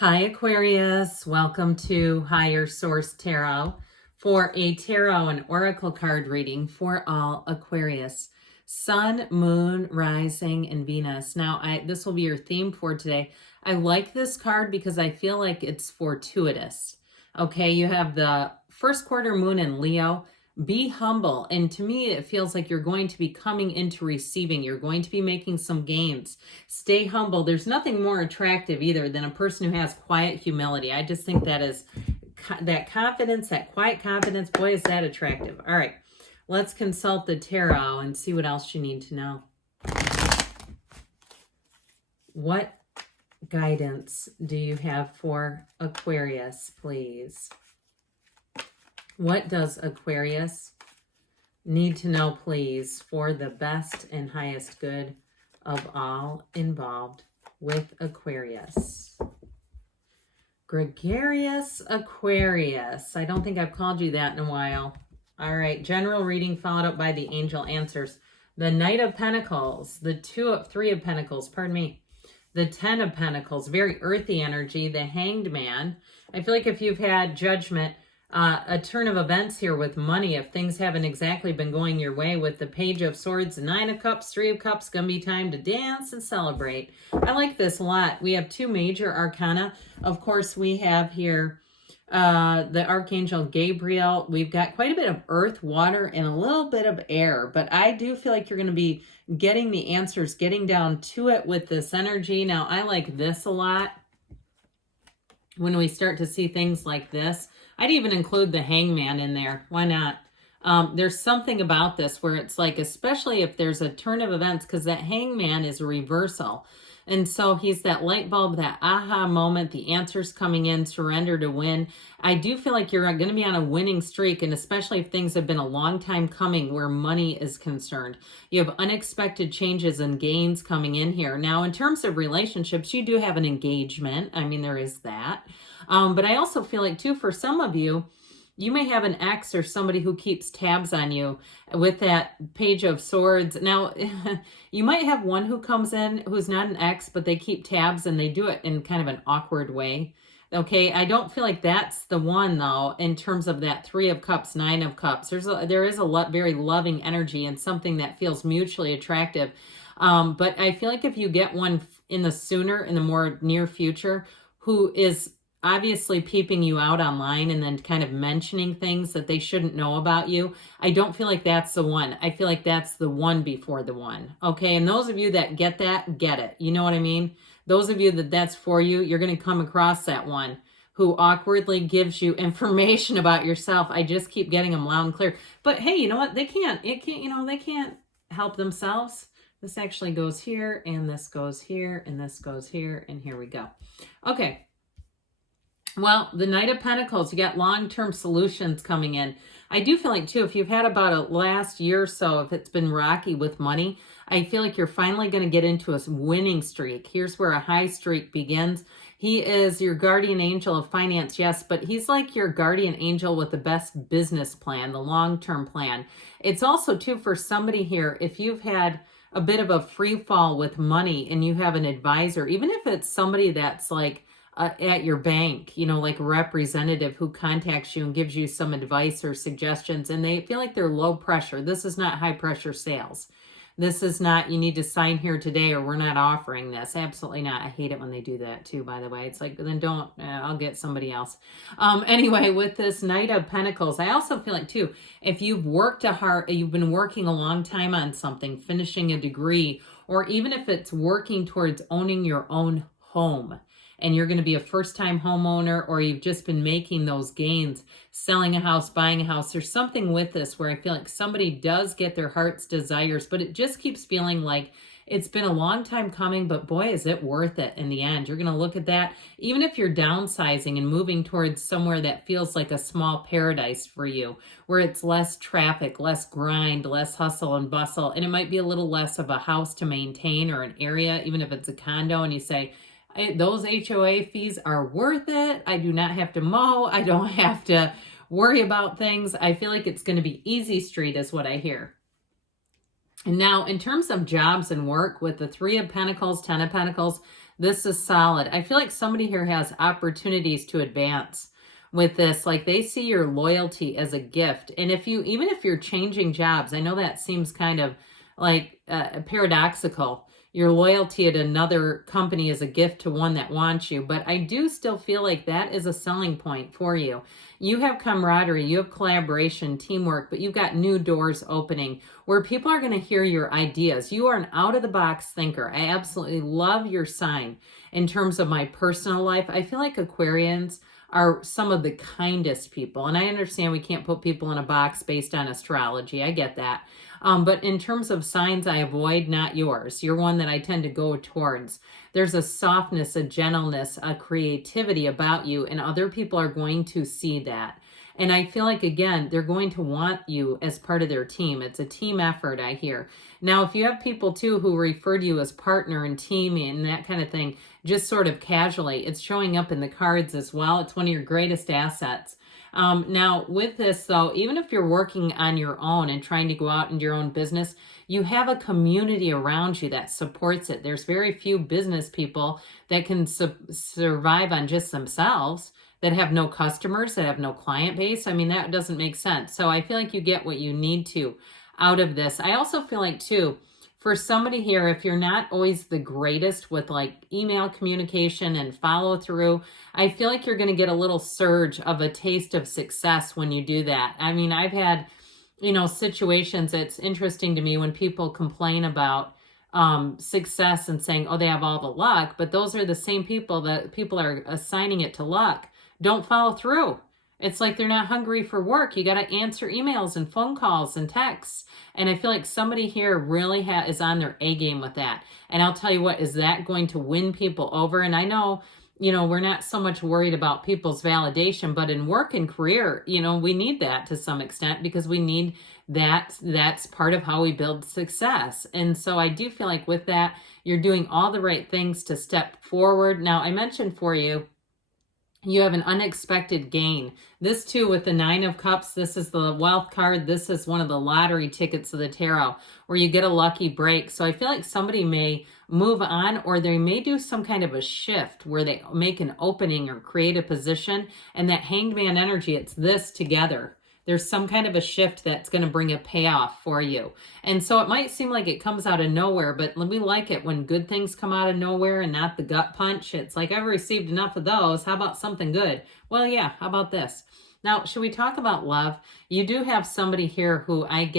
Hi, Aquarius. Welcome to Higher Source Tarot for a tarot and oracle card reading for all Aquarius. Sun, Moon, Rising, and Venus. Now, this will be your theme for today. I like this card because I feel like it's fortuitous. Okay, you have the first quarter moon in Leo. Be humble. And to me, it feels like you're going to be coming into receiving. You're going to be making some gains. Stay humble. There's nothing more attractive either than a person who has quiet humility. I just think that is that confidence, that quiet confidence. Boy, is that attractive. All right, let's consult the tarot and see what else you need to know. What guidance do you have for Aquarius, please? What does Aquarius need to know, please, for the best and highest good of all involved with Aquarius? Gregarious Aquarius. I don't think I've called you that in a while. All right, general reading followed up by the angel answers. The Knight of Pentacles, the Three of Pentacles, pardon me. The Ten of Pentacles, very earthy energy. The Hanged Man. I feel like if you've had judgment, a turn of events here with money, if things haven't exactly been going your way, with the Page of Swords, Nine of Cups, Three of Cups, gonna be time to dance and celebrate. I like this a lot. We have two major arcana. Of course, we have here the Archangel Gabriel. We've got quite a bit of earth, water, and a little bit of air, but I do feel like you're going to be getting the answers, getting down to it with this energy. Now, I like this a lot. When we start to see things like this, I'd even include the Hangman in there. Why not? There's something about this where it's like, especially if there's a turn of events, because that Hangman is a reversal. And so he's that light bulb, that aha moment, the answers coming in, surrender to win. I do feel like you're going to be on a winning streak, and especially if things have been a long time coming where money is concerned. You have unexpected changes and gains coming in here. Now, in terms of relationships, you do have an engagement. I mean, there is that. But I also feel like, too, for some of you, you may have an ex or somebody who keeps tabs on you with that Page of Swords. Now, you might have one who comes in who's not an ex, but they keep tabs and they do it in kind of an awkward way. Okay, I don't feel like that's the one, though, in terms of that Three of Cups, Nine of Cups. There is a very loving energy and something that feels mutually attractive. But I feel like if you get one in the more near future, who is obviously peeping you out online and then kind of mentioning things that they shouldn't know about you, I don't feel like that's the one. I feel like that's the one before the one. Okay, and those of you that get that, get it. You know what I mean? Those of you that's for you, you're going to come across that one who awkwardly gives you information about yourself. I just keep getting them loud and clear. But hey, you know what? They can't help themselves. This actually goes here, and this goes here, and this goes here, and here we go. Okay. Well, the Knight of Pentacles, you got long-term solutions coming in. I do feel like, too, if you've had about a last year or so, if it's been rocky with money, I feel like you're finally going to get into a winning streak. Here's where a high streak begins. He is your guardian angel of finance, yes, but he's like your guardian angel with the best business plan, the long-term plan. It's also, too, for somebody here, if you've had a bit of a free fall with money and you have an advisor, even if it's somebody that's like, at your bank, like a representative who contacts you and gives you some advice or suggestions, and they feel like they're low pressure. This is not high pressure sales. This is not, you need to sign here today or we're not offering this. Absolutely not. I hate it when they do that too, by the way. It's like, then don't, I'll get somebody else. Anyway, with this Knight of Pentacles, I also feel like too, if you've you've been working a long time on something, finishing a degree, or even if it's working towards owning your own home, and you're going to be a first-time homeowner, or you've just been making those gains, selling a house, buying a house. There's something with this where I feel like somebody does get their heart's desires, but it just keeps feeling like it's been a long time coming, but boy, is it worth it in the end. You're going to look at that, even if you're downsizing and moving towards somewhere that feels like a small paradise for you, where it's less traffic, less grind, less hustle and bustle, and it might be a little less of a house to maintain or an area, even if it's a condo, and you say, those HOA fees are worth it. I do not have to mow. I don't have to worry about things. I feel like it's going to be easy street is what I hear. And now in terms of jobs and work with the Three of Pentacles, Ten of Pentacles, This is solid. I feel like somebody here has opportunities to advance with this. Like they see your loyalty as a gift. And if you, even if you're changing jobs, I know that seems kind of like paradoxical. Your loyalty at another company is a gift to one that wants you. But I do still feel like that is a selling point for you. You have camaraderie, you have collaboration, teamwork, but you've got new doors opening where people are going to hear your ideas. You are an out-of-the-box thinker. I absolutely love your sign in terms of my personal life. I feel like Aquarians are some of the kindest people. And I understand we can't put people in a box based on astrology. I get that. But in terms of signs I avoid, not yours. You're one that I tend to go towards. There's a softness, a gentleness, a creativity about you, and other people are going to see that. And I feel like, again, they're going to want you as part of their team. It's a team effort, I hear. Now, if you have people, too, who refer to you as partner and team and that kind of thing, just sort of casually, it's showing up in the cards as well. It's one of your greatest assets. Now, with this, though, even if you're working on your own and trying to go out into your own business, you have a community around you that supports it. There's very few business people that can survive on just themselves, that have no customers, that have no client base. I mean, that doesn't make sense. So I feel like you get what you need to out of this. I also feel like, too, for somebody here, if you're not always the greatest with like email communication and follow through, I feel like you're going to get a little surge of a taste of success when you do that. I mean, I've had, situations. It's interesting to me when people complain about success and saying, oh, they have all the luck, but those are the same people that people are assigning it to luck. Don't follow through. It's like they're not hungry for work. You got to answer emails and phone calls and texts. And I feel like somebody here really is on their A game with that. And I'll tell you what, is that going to win people over? And I know, we're not so much worried about people's validation, but in work and career, we need that to some extent because we need that. That's part of how we build success. And so I do feel like with that, you're doing all the right things to step forward. Now, I mentioned for you, you have an unexpected gain. This too, with the 9 of Cups, this is the wealth card. This is one of the lottery tickets of the tarot where you get a lucky break. So I feel like somebody may move on, or they may do some kind of a shift where they make an opening or create a position. And that Hanged Man energy, it's this together. There's some kind of a shift that's going to bring a payoff for you. And so it might seem like it comes out of nowhere, but we like it when good things come out of nowhere and not the gut punch. It's like, I've received enough of those. How about something good? Well, yeah, how about this? Now, should we talk about love? You do have somebody here who I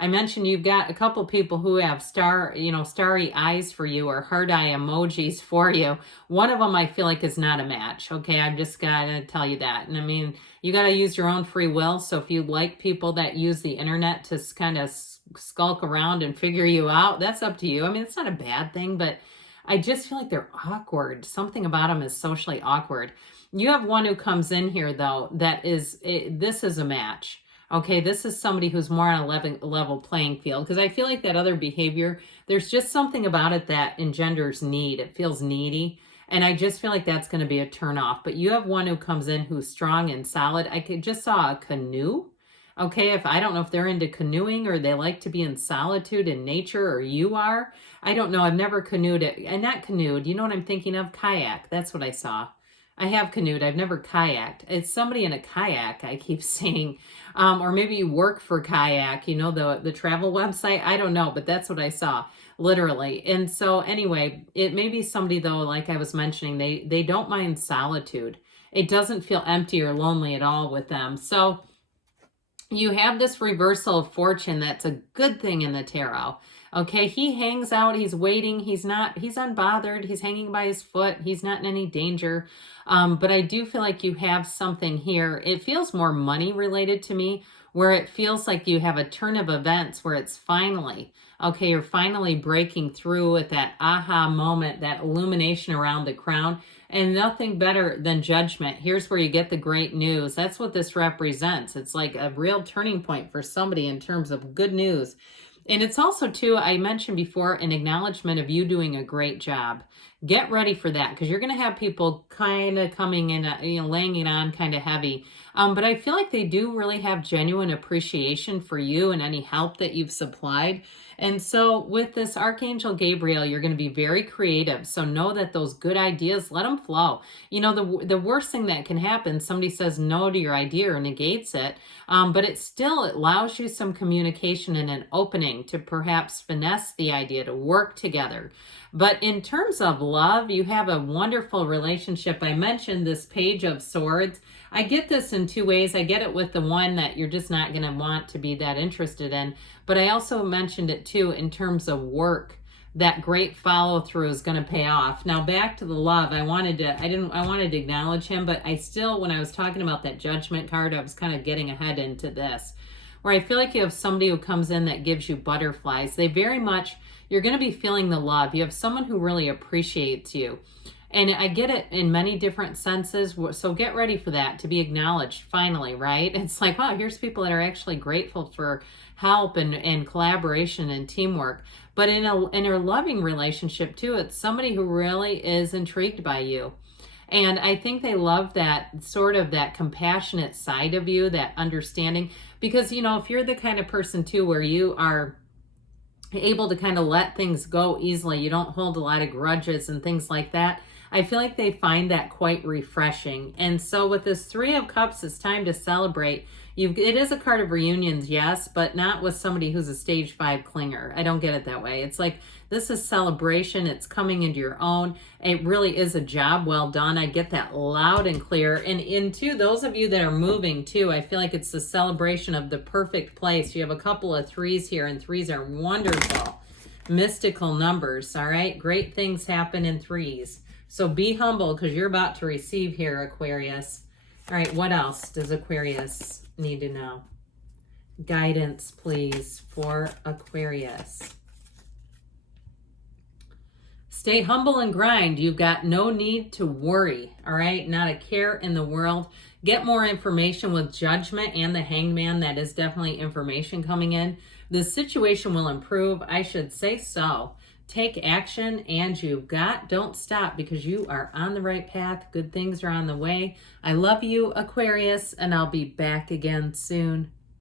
mentioned you've got a couple people who have starry eyes for you or heart eye emojis for you. One of them I feel like is not a match. Okay, I've just got to tell you that. And I mean, you got to use your own free will. So if you like people that use the internet to kind of skulk around and figure you out, that's up to you. I mean, it's not a bad thing, but I just feel like they're awkward. Something about them is socially awkward. You have one who comes in here, though, this is a match. Okay, this is somebody who's more on a level playing field, because I feel like that other behavior, there's just something about it that engenders need. It feels needy, and I just feel like that's going to be a turnoff. But you have one who comes in who's strong and solid. just saw a canoe. Okay, I don't know if they're into canoeing or they like to be in solitude in nature, or you are. I don't know. I've never canoed it. And not canoed. You know what I'm thinking of? Kayak. That's what I saw. I have canoed. I've never kayaked. It's somebody in a kayak, I keep saying. Or maybe you work for Kayak, the travel website. I don't know, but that's what I saw, literally. And so anyway, it may be somebody, though, like I was mentioning, they don't mind solitude. It doesn't feel empty or lonely at all with them. So you have this reversal of fortune. That's a good thing in the tarot. Okay, he hangs out, he's waiting, he's unbothered, he's hanging by his foot, he's not in any danger. But I do feel like you have something here. It feels more money related to me, where it feels like you have a turn of events where it's finally, okay, you're finally breaking through with that aha moment, that illumination around the crown. And nothing better than judgment. Here's where you get the great news. That's what this represents. It's like a real turning point for somebody in terms of good news. And it's also, too, I mentioned before, an acknowledgement of you doing a great job. Get ready for that, because you're going to have people kind of coming in, laying it on kind of heavy. But I feel like they do really have genuine appreciation for you and any help that you've supplied. And so with this Archangel Gabriel, you're going to be very creative. So know that those good ideas, let them flow. You know, the worst thing that can happen, somebody says no to your idea or negates it, but it allows you some communication and an opening to perhaps finesse the idea, to work together. But in terms of love, you have a wonderful relationship. I mentioned this Page of Swords. I get this in two ways. I get it with the one that you're just not going to want to be that interested in. But I also mentioned it too in terms of work. That great follow through is going to pay off. Now back to the love. I wanted to acknowledge him, but I still, when I was talking about that Judgment card, I was kind of getting ahead into this, where I feel like you have somebody who comes in that gives you butterflies. They very much, you're going to be feeling the love. You have someone who really appreciates you. And I get it in many different senses. So get ready for that, to be acknowledged finally, right? It's like, wow, here's people that are actually grateful for help and collaboration and teamwork. But in a loving relationship too, it's somebody who really is intrigued by you. And I think they love that sort of that compassionate side of you, that understanding. Because, you know, if you're the kind of person too where you are able to kind of let things go easily, you don't hold a lot of grudges and things like that, I feel like they find that quite refreshing. And so with this Three of Cups, it's time to celebrate. It is a card of reunions, yes, but not with somebody who's a stage 5 clinger. I don't get it that way. It's like, this is celebration. It's coming into your own. It really is a job well done. I get that loud and clear. And into those of you that are moving too, I feel like it's the celebration of the perfect place. You have a couple of threes here, and threes are wonderful, mystical numbers. All right, great things happen in threes. So be humble, because you're about to receive here, Aquarius. All right, what else does Aquarius need to know? Guidance, please, for Aquarius. Stay humble and grind. You've got no need to worry, all right? Not a care in the world. Get more information with Judgment and the Hanged Man. That is definitely information coming in. The situation will improve. I should say so. Take action, and don't stop, because you are on the right path. Good things are on the way. I love you, Aquarius, and I'll be back again soon.